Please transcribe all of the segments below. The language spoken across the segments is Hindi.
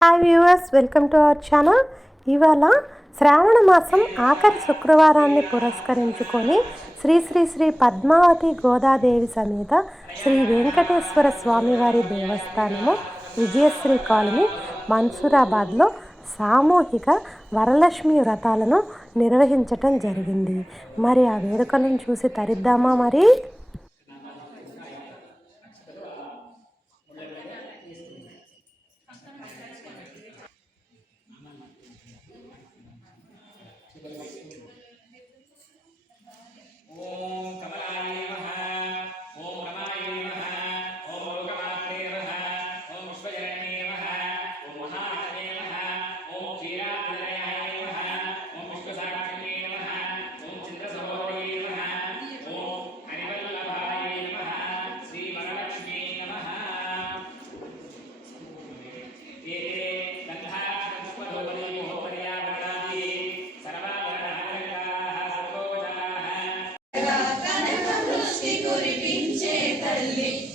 Hi viewers welcome to our channel ఇవాళ శ్రావణ మాసం ఆఖరి శుక్రవారాన్ని పురస్కరించుకొని శ్రీ శ్రీ శ్రీ పద్మావతి గోదాదేవి సమేత శ్రీ వెంకటేశ్వర స్వామివారి దేవస్థానము విజయశ్రీ కాలనీ మన్సూరాబాద్లో సామూహిక వరలక్ష్మి వ్రతాలను నిర్వహించటం జరిగింది. మరి ఆ వేడుకలను చూసి తరిద్దామా మరి? Amém.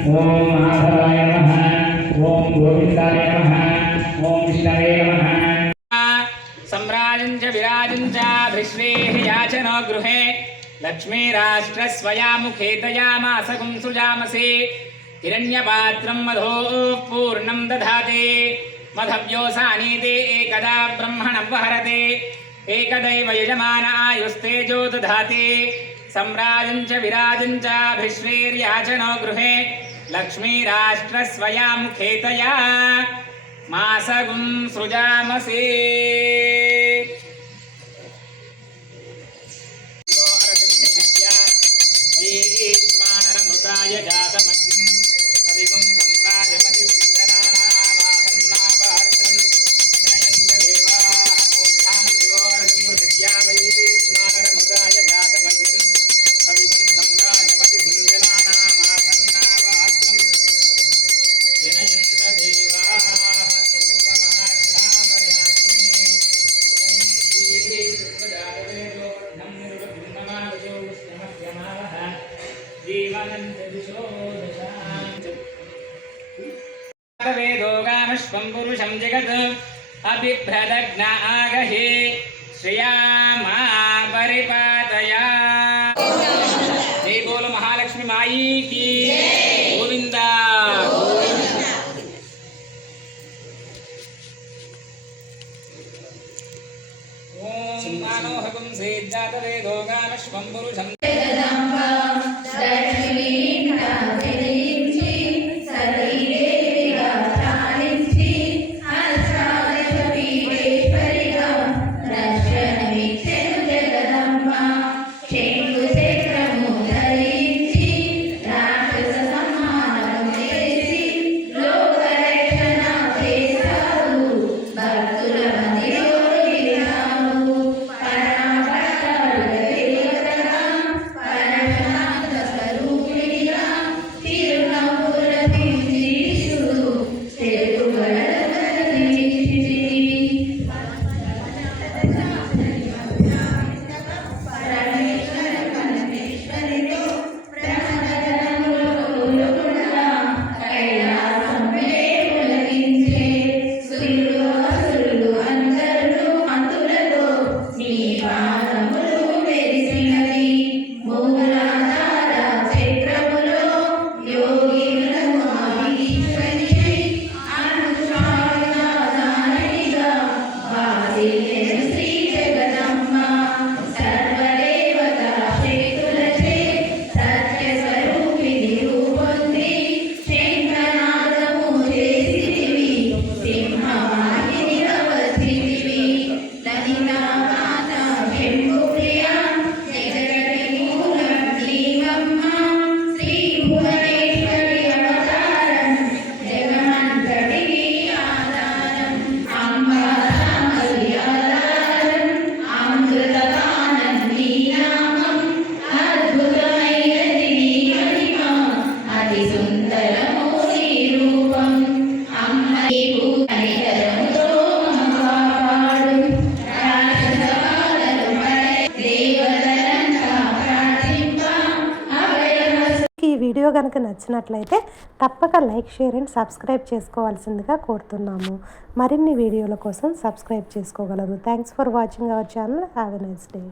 ओम माधवाय नमः। याचनो गृहे लक्ष्मीराष्ट्रस्वया मुखे दयामास सुजामसे हिरण्यपात्रं मधोः पूर्णं दधाते मधव्योऽसानीते एकदा ब्रह्मणं वहरते एकदैव यजमान आयुस्तेजो दधाते सम्राजं च विराजं च गृहे लक्ष्मीराष्ट्रस्वया मुखे तया मासगुं सृजामसे पुरुषं जगत् अबिभ्रदग्न आगहे श्रिया मा परिपातया महालक्ष्मी माई की। गोविंदा। ॐ मानोहकं सेज्जातवेदोगामश्वं पुरुषं। వీడియో కనుక నచ్చినట్లయితే తప్పక లైక్ షేర్ అండ్ సబ్స్క్రైబ్ చేసుకోవాల్సిందిగా కోరుతున్నాము. మరిన్ని వీడియోల కోసం సబ్స్క్రైబ్ చేసుకోగలరు. Thanks for watching our channel have a nice day